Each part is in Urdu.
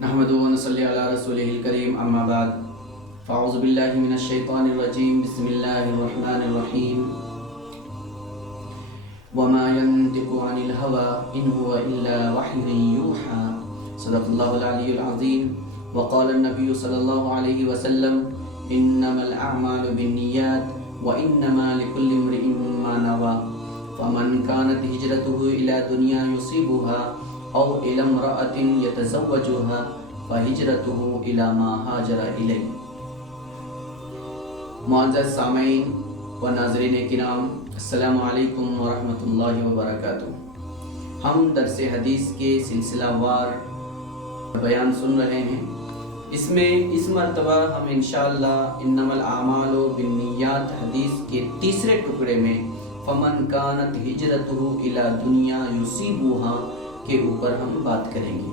نحمدہ و نصلی علی رسولہ الکریم اما بعد فاعوذ باللہ من الشیطان الرجیم بسم اللہ الرحمن الرحیم وما ينطق عن الهوى ان هو الا وحی یوحى صدق اللہ العلی العظیم وقال النبی صلی اللہ علیہ وسلم انما الاعمال بالنیات وانما لكل امرئ ما نوى فمن كانت هجرته الى دنیا یصیبها او الی امرأة یتزوجها فہجرته الی ما ہاجر الیہ۔ معزز سامعین و ناظرین کرام، السلام علیکم ورحمۃ اللہ وبرکاتہ۔ ہم درس حدیث کے سلسلہ وار بیان سن رہے ہیں۔ اس میں اس مرتبہ ہم انشاءاللہ انما الاعمال بالنیات حدیث کے تیسرے ٹکڑے میں فمن کانت ہجرتہ الی دنیا یصیبها کے اوپر ہم بات کریں گے۔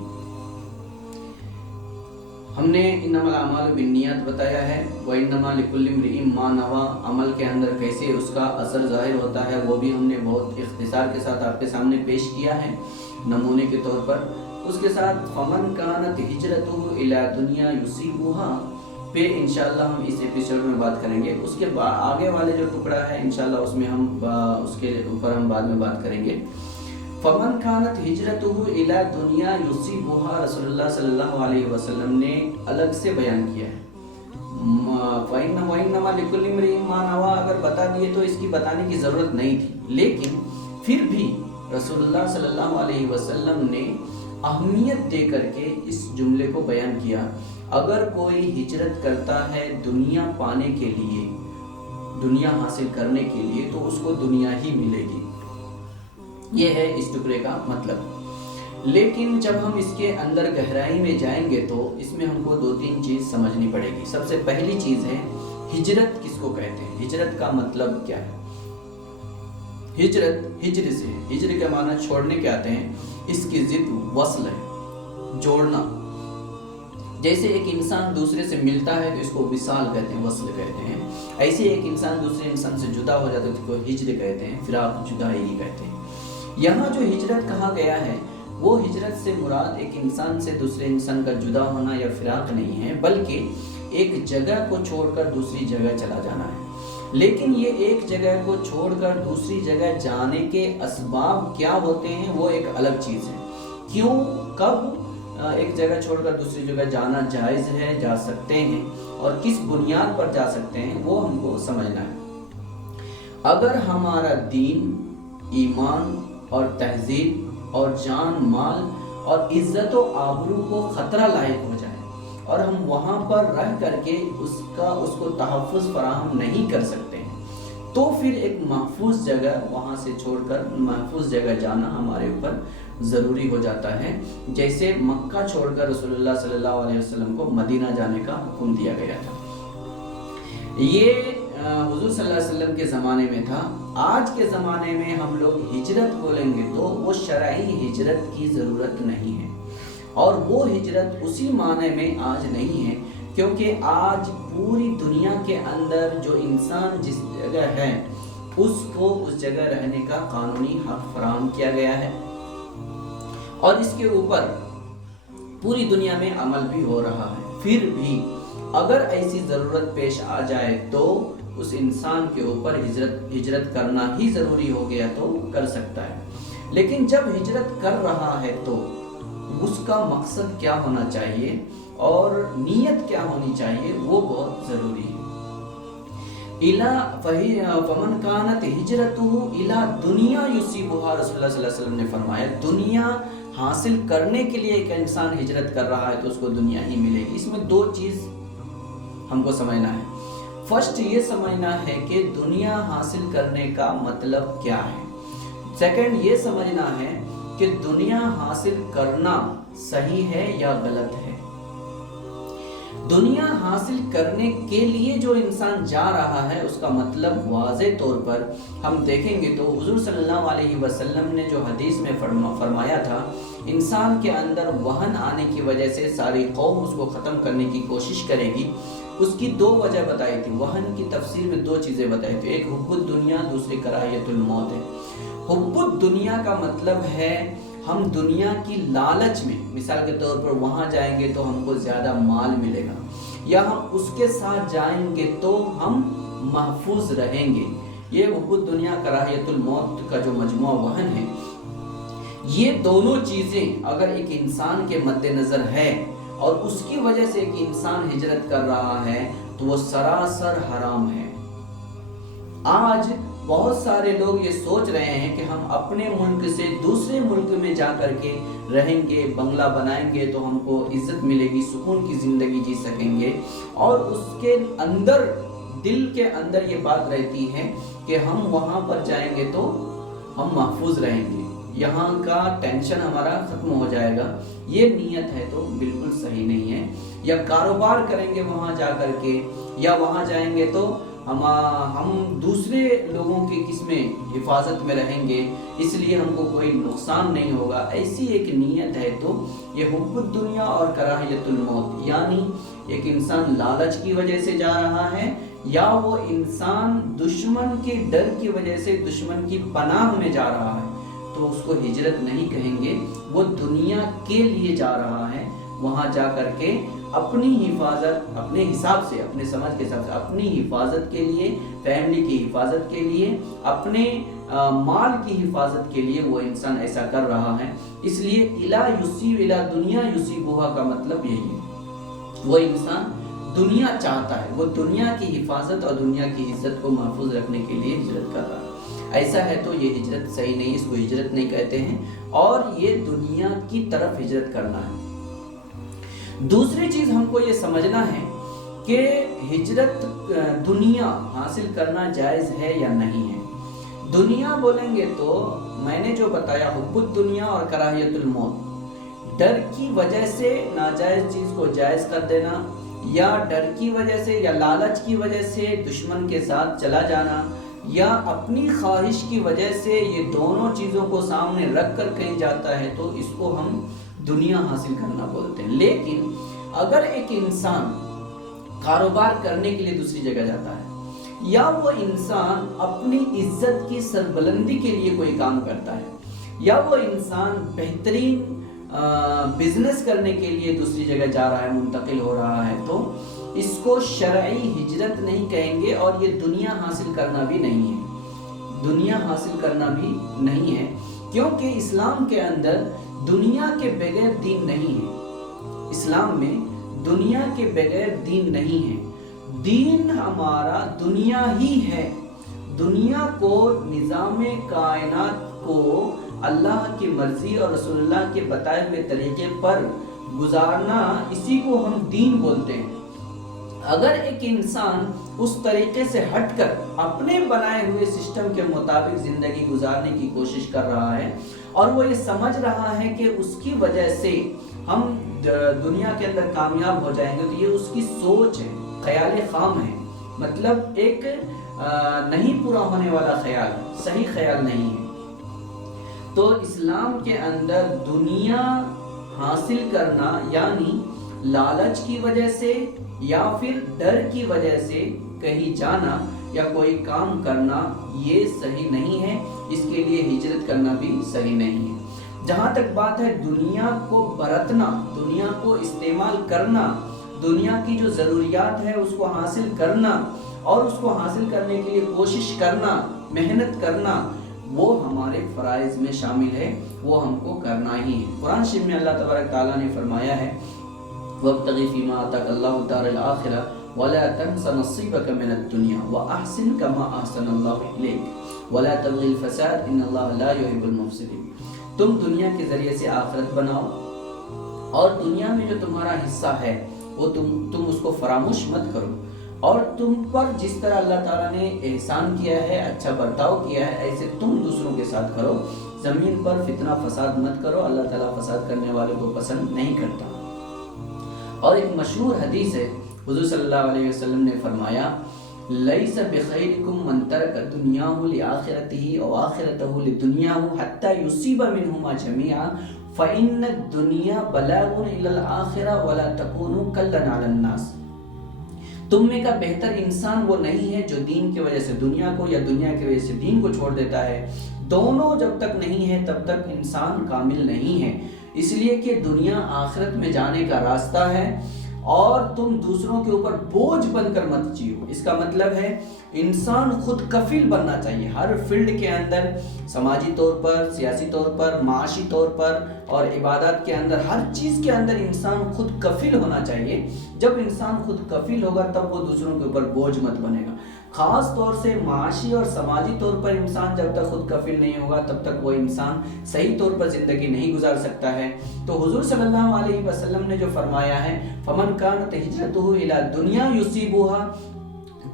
ہم نے انما الاعمال بالنیات بتایا ہے، وانما لکل امرئ ما نوى، عمل کے اندر کیسے اس کا اثر ظاہر ہوتا ہے وہ بھی ہم نے بہت اختصار کے ساتھ آپ کے سامنے پیش کیا ہے نمونے کے طور پر۔ اس کے ساتھ فمن کانت ہجرتہ الی دنیا یصیبها پہ انشاءاللہ ہم اس ایپیسوڈ میں بات کریں گے۔ اس کے آگے والے جو ٹکڑا ہے انشاءاللہ اس میں ہم اس کے اوپر ہم بعد میں بات کریں گے۔ فمن کانت ہجرتہ الی دنیا یصیبها رسول اللہ صلی اللہ علیہ وسلم نے الگ سے بیان کیا ہے۔ وَإِنَّمَا لِكُلِّ امْرِئٍ مَا نَوَى اگر بتا دیے تو اس کی بتانے کی ضرورت نہیں تھی، لیکن پھر بھی رسول اللہ صلی اللہ علیہ وسلم نے اہمیت دے کر کے اس جملے کو بیان کیا۔ اگر کوئی ہجرت کرتا ہے دنیا پانے کے لیے، دنیا حاصل کرنے کے لیے، تو اس کو دنیا ہی ملے گی۔ یہ ہے اس ٹکڑے کا مطلب۔ لیکن جب ہم اس کے اندر گہرائی میں جائیں گے تو اس میں ہم کو دو تین چیز سمجھنی پڑے گی۔ سب سے پہلی چیز ہے ہجرت کس کو کہتے ہیں، ہجرت کا مطلب کیا ہے۔ ہجرت ہجر سے، ہجر کے معنی چھوڑنے کے آتے ہیں، اس کی ضد وصل ہے، جوڑنا۔ جیسے ایک انسان دوسرے سے ملتا ہے تو اس کو وصال کہتے ہیں، وصل کہتے ہیں۔ ایسے ایک انسان دوسرے انسان سے جدا ہو جاتا ہے تو اس کو ہجر کہتے ہیں، فراق، جدائی کہتے ہیں۔ یہاں جو ہجرت کہا گیا ہے وہ ہجرت سے مراد ایک انسان سے دوسرے انسان کا جدا ہونا یا فراق نہیں ہے، بلکہ ایک جگہ کو چھوڑ کر دوسری جگہ چلا جانا ہے۔ لیکن یہ ایک جگہ کو چھوڑ کر دوسری جگہ جانے کے اسباب کیا ہوتے ہیں وہ ایک الگ چیز ہے۔ کیوں، کب ایک جگہ چھوڑ کر دوسری جگہ جانا جائز ہے، جا سکتے ہیں، اور کس بنیاد پر جا سکتے ہیں وہ ہم کو سمجھنا ہے۔ اگر ہمارا دین، ایمان اور تہذیب اور جان مال اور عزت و آبرو کو خطرہ لاحق ہو جائے اور ہم وہاں پر رہ کر کے اس کو تحفظ فراہم نہیں کر سکتے ہیں تو پھر ایک محفوظ جگہ وہاں سے چھوڑ کر محفوظ جگہ جانا ہمارے اوپر ضروری ہو جاتا ہے۔ جیسے مکہ چھوڑ کر رسول اللہ صلی اللہ علیہ وسلم کو مدینہ جانے کا حکم دیا گیا تھا۔ یہ حضور صلی اللہ علیہ وسلم کے زمانے میں تھا۔ آج کے زمانے میں ہم لوگ ہجرت بولیں گے تو وہ شرعی ہجرت کی ضرورت نہیں ہے، اور وہ ہجرت اسی معنی میں آج نہیں ہے، کیونکہ آج پوری دنیا کے اندر جو انسان جس جگہ ہے اس کو اس جگہ رہنے کا قانونی حق فراہم کیا گیا ہے، اور اس کے اوپر پوری دنیا میں عمل بھی ہو رہا ہے۔ پھر بھی اگر ایسی ضرورت پیش آ جائے تو اس انسان کے اوپر ہجرت کرنا ہی ضروری ہو گیا تو کر سکتا ہے۔ لیکن جب ہجرت کر رہا ہے تو اس کا مقصد کیا ہونا چاہیے اور نیت کیا ہونی چاہیے وہ بہت ضروری ہے۔ فمن کانت ہجرتہ الی دنیا یصیبها رسول اللہ صلی اللہ علیہ وسلم نے فرمایا دنیا حاصل کرنے کے لیے ایک انسان ہجرت کر رہا ہے تو اس کو دنیا ہی ملے گی۔ اس میں دو چیز ہم کو سمجھنا ہے۔ فرسٹ یہ سمجھنا ہے کہ دنیا حاصل کرنے کا مطلب کیا ہے۔ سیکنڈ یہ سمجھنا ہے کہ دنیا حاصل کرنا صحیح ہے یا غلط ہے۔ دنیا حاصل کرنے کے لیے جو انسان جا رہا ہے اس کا مطلب واضح طور پر ہم دیکھیں گے تو حضور صلی اللہ علیہ وسلم نے جو حدیث میں فرمایا تھا، انسان کے اندر وہن آنے کی وجہ سے ساری قوم اس کو ختم کرنے کی کوشش کرے گی۔ اس کی دو وجہ بتائی تھی، وہن کی تفسیر میں دو چیزیں بتائی تھی، ایک حب الدنیا، دوسری کراہیت الموت ہے۔ حب الدنیا کا مطلب ہے ہم دنیا کی لالچ میں مثال کے طور پر وہاں جائیں گے تو ہم کو زیادہ مال ملے گا، یا ہم اس کے ساتھ جائیں گے تو ہم محفوظ رہیں گے، یہ حب الدنیا کراہیت الموت کا جو مجموعہ وہن ہے، یہ دونوں چیزیں اگر ایک انسان کے مد نظر ہے اور اس کی وجہ سے ایک انسان ہجرت کر رہا ہے تو وہ سراسر حرام ہے۔ آج بہت سارے لوگ یہ سوچ رہے ہیں کہ ہم اپنے ملک سے دوسرے ملک میں جا کر کے رہیں گے، بنگلہ بنائیں گے تو ہم کو عزت ملے گی، سکون کی زندگی جی سکیں گے، اور اس کے اندر دل کے اندر یہ بات رہتی ہے کہ ہم وہاں پر جائیں گے تو ہم محفوظ رہیں گے، یہاں کا ٹینشن ہمارا ختم ہو جائے گا۔ یہ نیت ہے تو بالکل صحیح نہیں ہے۔ یا کاروبار کریں گے وہاں جا کر کے، یا وہاں جائیں گے تو ہم دوسرے لوگوں کی قسمیں حفاظت میں رہیں گے، اس لیے ہم کو کوئی نقصان نہیں ہوگا، ایسی ایک نیت ہے تو یہ حب الدنیا اور کراہیت الموت، یعنی ایک انسان لالچ کی وجہ سے جا رہا ہے، یا وہ انسان دشمن کے ڈر کی وجہ سے دشمن کی پناہ میں جا رہا ہے، تو اس کو ہجرت نہیں کہیں گے، وہ دنیا کے لیے جا رہا ہے، وہاں جا کر کے اپنی حفاظت اپنے حساب سے، اپنے سمجھ کے حساب سے، اپنی حفاظت کے لیے، فیملی کی حفاظت کے لیے، اپنے مال کی حفاظت کے لیے وہ انسان ایسا کر رہا ہے۔ اس لیے الا یصیب الا دنیا یصیبھا کا مطلب یہی ہے، وہ انسان دنیا چاہتا ہے، وہ دنیا کی حفاظت اور دنیا کی عزت کو محفوظ رکھنے کے لیے ہجرت کر رہا ہے۔ ایسا ہے تو یہ ہجرت صحیح نہیں، اس کو ہجرت نہیں کہتے ہیں، اور یہ دنیا کی طرف ہجرت کرنا ہے۔ دوسری چیز ہم کو یہ سمجھنا ہے کہ ہجرت دنیا حاصل کرنا جائز ہے یا نہیں ہے۔ دنیا بولیں گے تو میں نے جو بتایا حب الدنیا اور کراہیت الموت، ڈر کی وجہ سے ناجائز چیز کو جائز کر دینا، یا ڈر کی وجہ سے یا لالچ کی وجہ سے دشمن کے ساتھ چلا جانا، یا اپنی خواہش کی وجہ سے، یہ دونوں چیزوں کو سامنے رکھ کر کہیں جاتا ہے تو اس کو ہم دنیا حاصل کرنا بولتے ہیں۔ لیکن اگر ایک انسان کاروبار کرنے کے لیے دوسری جگہ جاتا ہے، یا وہ انسان اپنی عزت کی سربلندی کے لیے کوئی کام کرتا ہے، یا وہ انسان بہترین بزنس کرنے کے لیے دوسری جگہ جا رہا ہے، منتقل ہو رہا ہے، تو اس کو شرعی ہجرت نہیں کہیں گے، اور یہ دنیا حاصل کرنا بھی نہیں ہے، دنیا حاصل کرنا بھی نہیں ہے، کیونکہ اسلام کے اندر دنیا کے بغیر دین نہیں ہے۔ اسلام میں دنیا کے بغیر دین نہیں ہے، دین ہمارا دنیا ہی ہے۔ دنیا کو، نظام کائنات کو اللہ کی مرضی اور رسول اللہ کے بتائے ہوئے طریقے پر گزارنا، اسی کو ہم دین بولتے ہیں۔ اگر ایک انسان اس طریقے سے ہٹ کر اپنے بنائے ہوئے سسٹم کے مطابق زندگی گزارنے کی کوشش کر رہا ہے، اور وہ یہ سمجھ رہا ہے کہ اس کی وجہ سے ہم دنیا کے اندر کامیاب ہو جائیں گے، تو یہ اس کی سوچ ہے، خیال خام ہے، مطلب ایک نہیں پورا ہونے والا خیال، صحیح خیال نہیں ہے۔ تو اسلام کے اندر دنیا حاصل کرنا، یعنی لالچ کی وجہ سے یا پھر ڈر کی وجہ سے کہیں جانا یا کوئی کام کرنا، یہ صحیح نہیں ہے، اس کے لیے ہجرت کرنا بھی صحیح نہیں ہے۔ جہاں تک بات ہے دنیا کو برتنا، دنیا کو استعمال کرنا، دنیا کی جو ضروریات ہے اس کو حاصل کرنا، اور اس کو حاصل کرنے کے لیے کوشش کرنا، محنت کرنا، وہ ہمارے فرائض میں شامل ہے، وہ ہم کو کرنا ہی ہے۔ قرآن شریف میں اللہ تبارک تعالیٰ نے فرمایا ہے وَابْتَغِ فِيمَا آتَاكَ اللَّهُ الدَّارَ الْآخِرَةَ وَلَا تَنْسَ نَصِيبَكَ مِنَ الدُّنْيَا وَأَحْسِنْ كَمَا أَحْسَنَ اللَّهُ إِلَيْكَ وَلَا تَبْغِ الْفَسَادَ إِنَّ اللَّهَ لَا يُحِبُّ الْمُفْسِدِينَ۔ تم دنیا کے ذریعے سے آخرت بناؤ، اور دنیا میں جو تمہارا حصہ ہے وہ تم اس کو فراموش مت کرو، اور تم پر جس طرح اللہ تعالیٰ نے احسان کیا ہے، اچھا برتاؤ کیا ہے، ایسے تم دوسروں کے ساتھ کرو۔ زمین پر فتنہ فساد مت کرو، اللہ تعالیٰ فساد کرنے والوں کو پسند نہیں کرتا۔ اور ایک مشہور حدیث ہے، حضور صلی اللہ علیہ وسلم نے فرمایا لیس بخیرکم من ترک دنیاہ لآخرتہ او آخرتہ لدنیاہ حتی یصیب منہما جمیعا فإن الدنیا بلاغ الی الآخرہ ولا تکونوا کلا علی الناس۔ تم میں کا بہتر انسان وہ نہیں ہے جو دین کی وجہ سے دنیا کو یا دنیا کی وجہ سے دین کو چھوڑ دیتا ہے۔ دونوں جب تک نہیں ہے تب تک انسان کامل نہیں ہے، اس لیے کہ دنیا آخرت میں جانے کا راستہ ہے، اور تم دوسروں کے اوپر بوجھ بن کر مت جیو۔ اس کا مطلب ہے انسان خود کفیل بننا چاہیے ہر فیلڈ کے اندر، سماجی طور پر، سیاسی طور پر، معاشی طور پر اور عبادات کے اندر، ہر چیز کے اندر انسان خود کفیل ہونا چاہیے۔ جب انسان خود کفیل ہوگا تب وہ دوسروں کے اوپر بوجھ مت بنے گا۔ خاص طور سے معاشی اور سماجی طور پر انسان جب تک خود کفیل نہیں ہوگا تب تک وہ انسان صحیح طور پر زندگی نہیں گزار سکتا ہے۔ تو حضور صلی اللہ علیہ وسلم نے جو فرمایا ہے فمن کانت ہجرتہ الی دنیا یصیبھا،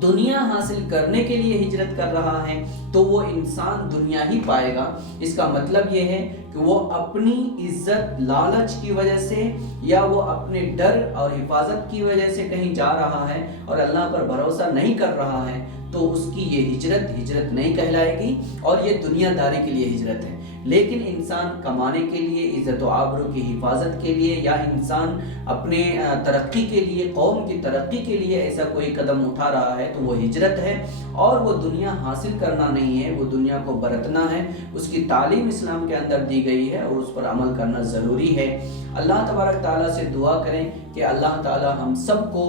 دنیا حاصل کرنے کے لیے ہجرت کر رہا ہے تو وہ انسان دنیا ہی پائے گا۔ اس کا مطلب یہ ہے کہ وہ اپنی عزت لالچ کی وجہ سے یا وہ اپنے ڈر اور حفاظت کی وجہ سے کہیں جا رہا ہے اور اللہ پر بھروسہ نہیں کر رہا ہے تو اس کی یہ ہجرت نہیں کہلائے گی، اور یہ دنیا داری کے لیے ہجرت ہے۔ لیکن انسان کمانے کے لیے، عزت و آبرو کی حفاظت کے لیے، یا انسان اپنے ترقی کے لیے، قوم کی ترقی کے لیے ایسا کوئی قدم اٹھا رہا ہے تو وہ ہجرت ہے، اور وہ دنیا حاصل کرنا نہیں ہے، وہ دنیا کو برتنا ہے۔ اس کی تعلیم اسلام کے اندر دی گئی ہے اور اس پر عمل کرنا ضروری ہے۔ اللہ تبارک تعالیٰ سے دعا کریں کہ اللہ تعالیٰ ہم سب کو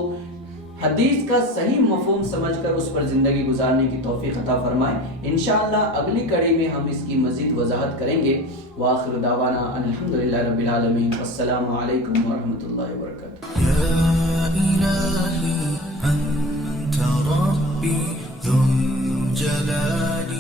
حدیث کا صحیح مفہوم سمجھ کر اس پر زندگی گزارنے کی توفیق عطا فرمائے۔ انشاءاللہ اگلی کڑی میں ہم اس کی مزید وضاحت کریں گے۔ وآخر دعوانا الحمدللہ رب العالمین، السلام علیکم ورحمۃ اللہ وبرکاتہ۔ یا الہی انت ربی ذو الجلال